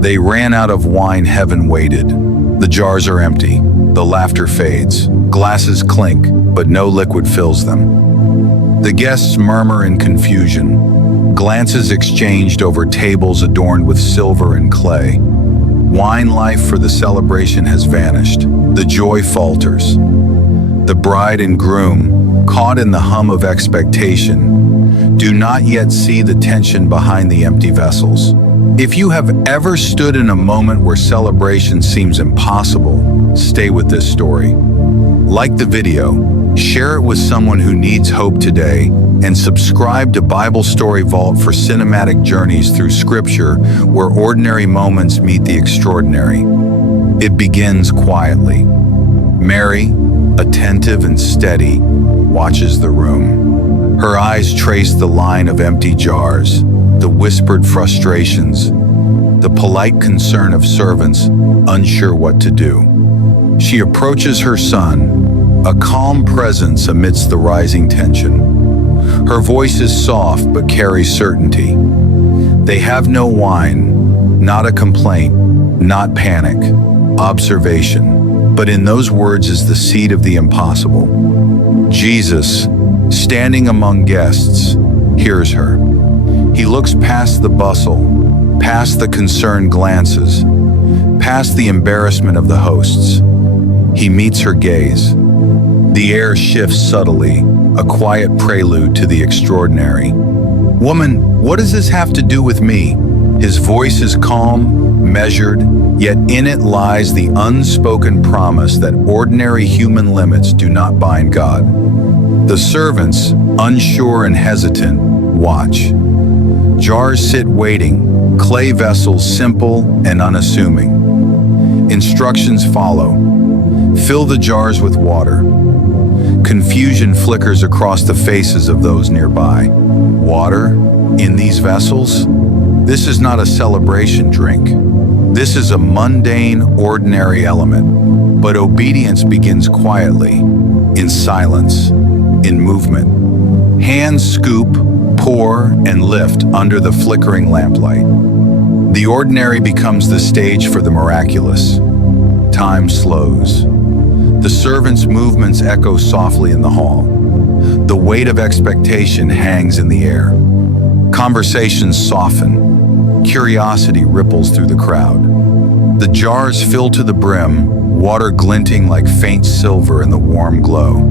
They ran out of wine heaven waited. The jars are empty. The laughter fades. Glasses clink, but no liquid fills them. The guests murmur in confusion. Glances exchanged over tables adorned with silver and clay. Wine life for the celebration has vanished. The joy falters. The bride and groom, caught in the hum of expectation, do not yet see the tension behind the empty vessels. If you have ever stood in a moment where celebration seems impossible, stay with this story. Like the video, share it with someone who needs hope today, and subscribe to Bible Story Vault for cinematic journeys through Scripture where ordinary moments meet the extraordinary. It begins quietly. Mary, attentive and steady, watches the room. Her eyes trace the line of empty jars, the whispered frustrations, the polite concern of servants unsure what to do. She approaches her son, a calm presence amidst the rising tension. Her voice is soft but carries certainty. They have no wine, not a complaint, not panic, observation. But in those words is the seed of the impossible. Jesus, standing among guests, hears her. He looks past the bustle, past the concerned glances, past the embarrassment of the hosts. He meets her gaze. The air shifts subtly, a quiet prelude to the extraordinary. "Woman, what does this have to do with me?" His voice is calm, measured, yet in it lies the unspoken promise that ordinary human limits do not bind God. The servants, unsure and hesitant, watch. Jars sit waiting, clay vessels simple and unassuming. Instructions follow. Fill the jars with water. Confusion flickers across the faces of those nearby. Water? In these vessels? This is not a celebration drink. This is a mundane, ordinary element. But obedience begins quietly, in silence, in movement. Hands scoop, pour, and lift under the flickering lamplight. The ordinary becomes the stage for the miraculous. Time slows. The servants' movements echo softly in the hall. The weight of expectation hangs in the air. Conversations soften. Curiosity ripples through the crowd. The jars fill to the brim, water glinting like faint silver in the warm glow.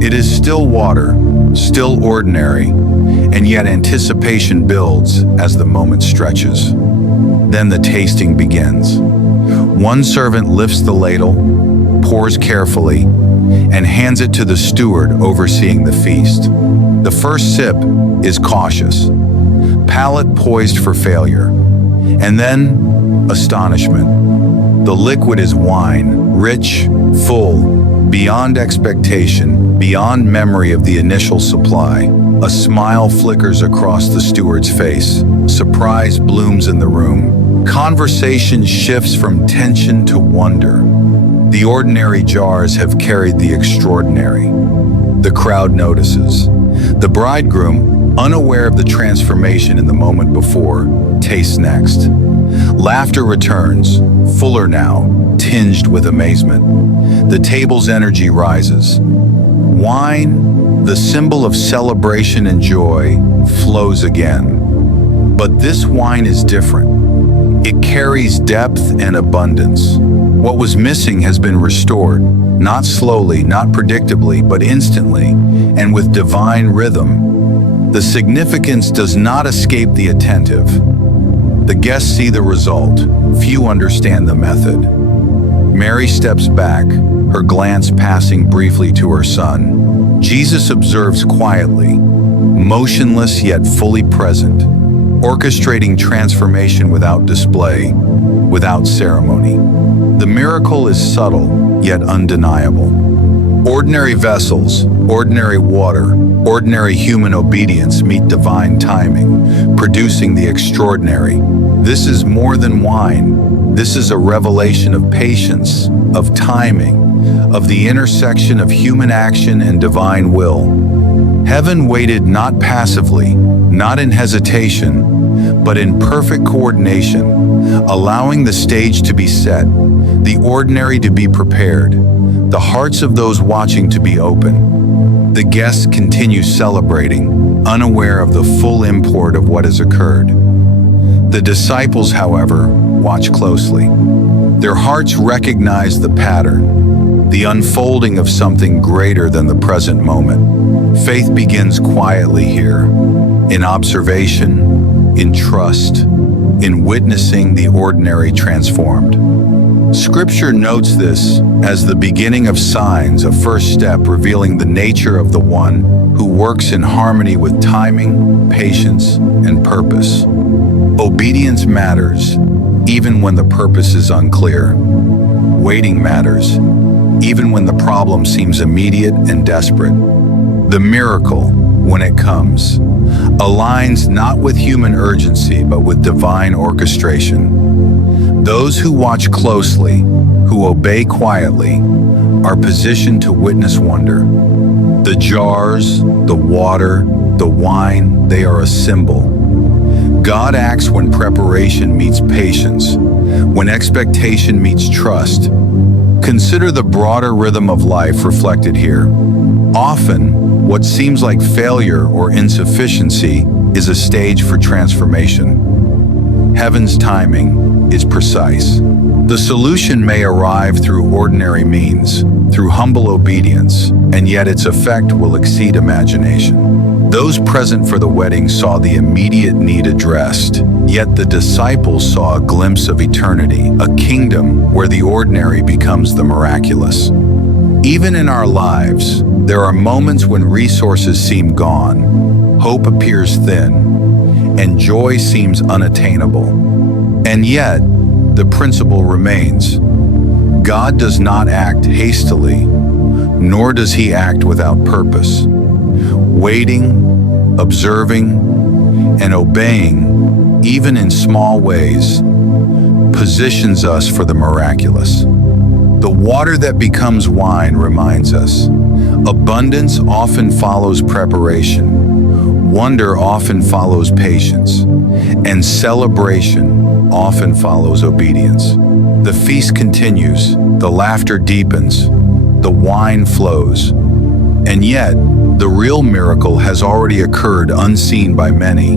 It is still water, still ordinary, and yet anticipation builds as the moment stretches. Then the tasting begins. One servant lifts the ladle, pours carefully, and hands it to the steward overseeing the feast. The first sip is cautious, palate poised for failure, and then astonishment. The liquid is wine, rich, full, beyond expectation, beyond memory of the initial supply. A smile flickers across the steward's face. Surprise blooms in the room. Conversation shifts from tension to wonder. The ordinary jars have carried the extraordinary. The crowd notices. The bridegroom, unaware of the transformation in the moment before, tastes next. Laughter returns, fuller now, tinged with amazement. The table's energy rises. Wine, the symbol of celebration and joy, flows again. But this wine is different. It carries depth and abundance. What was missing has been restored, not slowly, not predictably, but instantly, and with divine rhythm. The significance does not escape the attentive. The guests see the result. Few understand the method. Mary steps back, her glance passing briefly to her son. Jesus observes quietly, motionless yet fully present, orchestrating transformation without display, without ceremony. The miracle is subtle, yet undeniable. Ordinary vessels, ordinary water, ordinary human obedience meet divine timing, producing the extraordinary. This is more than wine. This is a revelation of patience, of timing, of the intersection of human action and divine will. Heaven waited not passively, not in hesitation, but in perfect coordination, allowing the stage to be set, the ordinary to be prepared, the hearts of those watching to be open. The guests continue celebrating, unaware of the full import of what has occurred. The disciples, however, watch closely. Their hearts recognize the pattern, the unfolding of something greater than the present moment. Faith begins quietly here, in observation, in trust, in witnessing the ordinary transformed. Scripture notes this as the beginning of signs, a first step revealing the nature of the one who works in harmony with timing, patience, and purpose. Obedience matters, even when the purpose is unclear. Waiting matters, even when the problem seems immediate and desperate. The miracle, when it comes, aligns not with human urgency but with divine orchestration. Those who watch closely, who obey quietly, are positioned to witness wonder. The jars, the water, the wine, they are a symbol. God acts when preparation meets patience, when expectation meets trust. Consider the broader rhythm of life reflected here. Often, what seems like failure or insufficiency is a stage for transformation. Heaven's timing is precise. The solution may arrive through ordinary means, through humble obedience, and yet its effect will exceed imagination. Those present for the wedding saw the immediate need addressed, yet the disciples saw a glimpse of eternity, a kingdom where the ordinary becomes the miraculous. Even in our lives, there are moments when resources seem gone, hope appears thin, and joy seems unattainable. And yet, the principle remains. God does not act hastily, nor does he act without purpose. Waiting, observing, and obeying, even in small ways, positions us for the miraculous. The water that becomes wine reminds us, abundance often follows preparation, wonder often follows patience, and celebration often follows obedience. The feast continues, the laughter deepens, the wine flows, and yet the real miracle has already occurred unseen by many.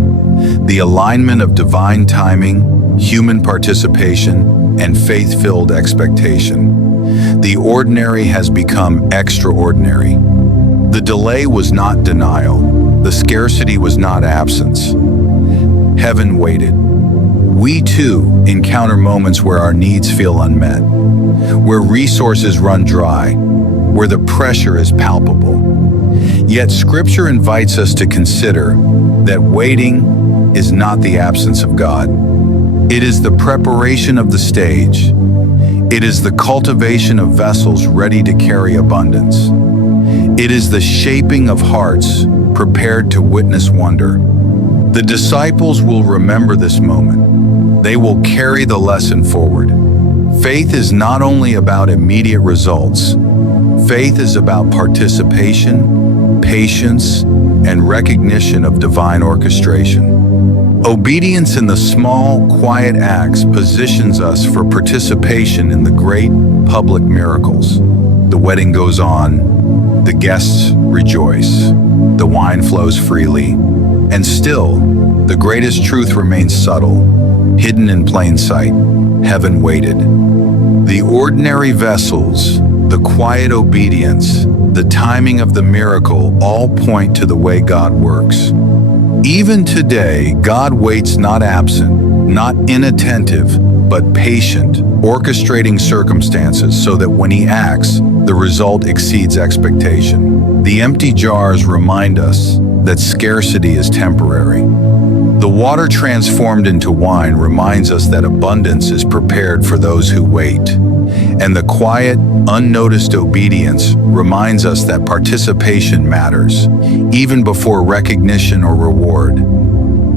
The alignment of divine timing, human participation, and faith-filled expectation. The ordinary has become extraordinary. The delay was not denial. The scarcity was not absence. Heaven waited. We too encounter moments where our needs feel unmet, where resources run dry, where the pressure is palpable. Yet Scripture invites us to consider that waiting is not the absence of God. It is the preparation of the stage. It is the cultivation of vessels ready to carry abundance. It is the shaping of hearts prepared to witness wonder. The disciples will remember this moment. They will carry the lesson forward. Faith is not only about immediate results. Faith is about participation, patience, and recognition of divine orchestration. Obedience in the small, quiet acts positions us for participation in the great public miracles. The wedding goes on, the guests rejoice, the wine flows freely, and still, the greatest truth remains subtle, hidden in plain sight. Heaven waited. The ordinary vessels, the quiet obedience, the timing of the miracle all point to the way God works. Even today, God waits not absent, not inattentive, but patient, orchestrating circumstances so that when he acts, the result exceeds expectation. The empty jars remind us that scarcity is temporary. The water transformed into wine reminds us that abundance is prepared for those who wait. And the quiet, unnoticed obedience reminds us that participation matters, even before recognition or reward.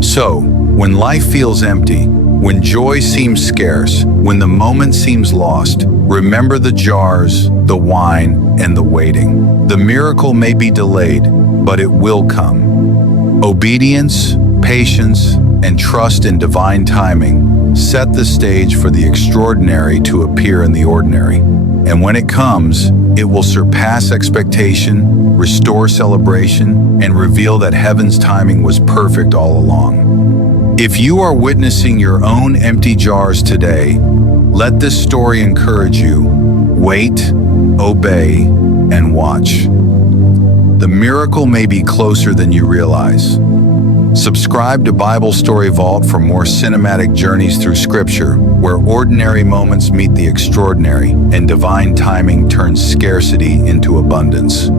So, when life feels empty, when joy seems scarce, when the moment seems lost, remember the jars, the wine, and the waiting. The miracle may be delayed, but it will come. Obedience, patience, and trust in divine timing set the stage for the extraordinary to appear in the ordinary. And when it comes, it will surpass expectation, restore celebration, and reveal that heaven's timing was perfect all along. If you are witnessing your own empty jars today, let this story encourage you. Wait, obey, and watch. The miracle may be closer than you realize. Subscribe to Bible Story Vault for more cinematic journeys through Scripture, where ordinary moments meet the extraordinary and divine timing turns scarcity into abundance.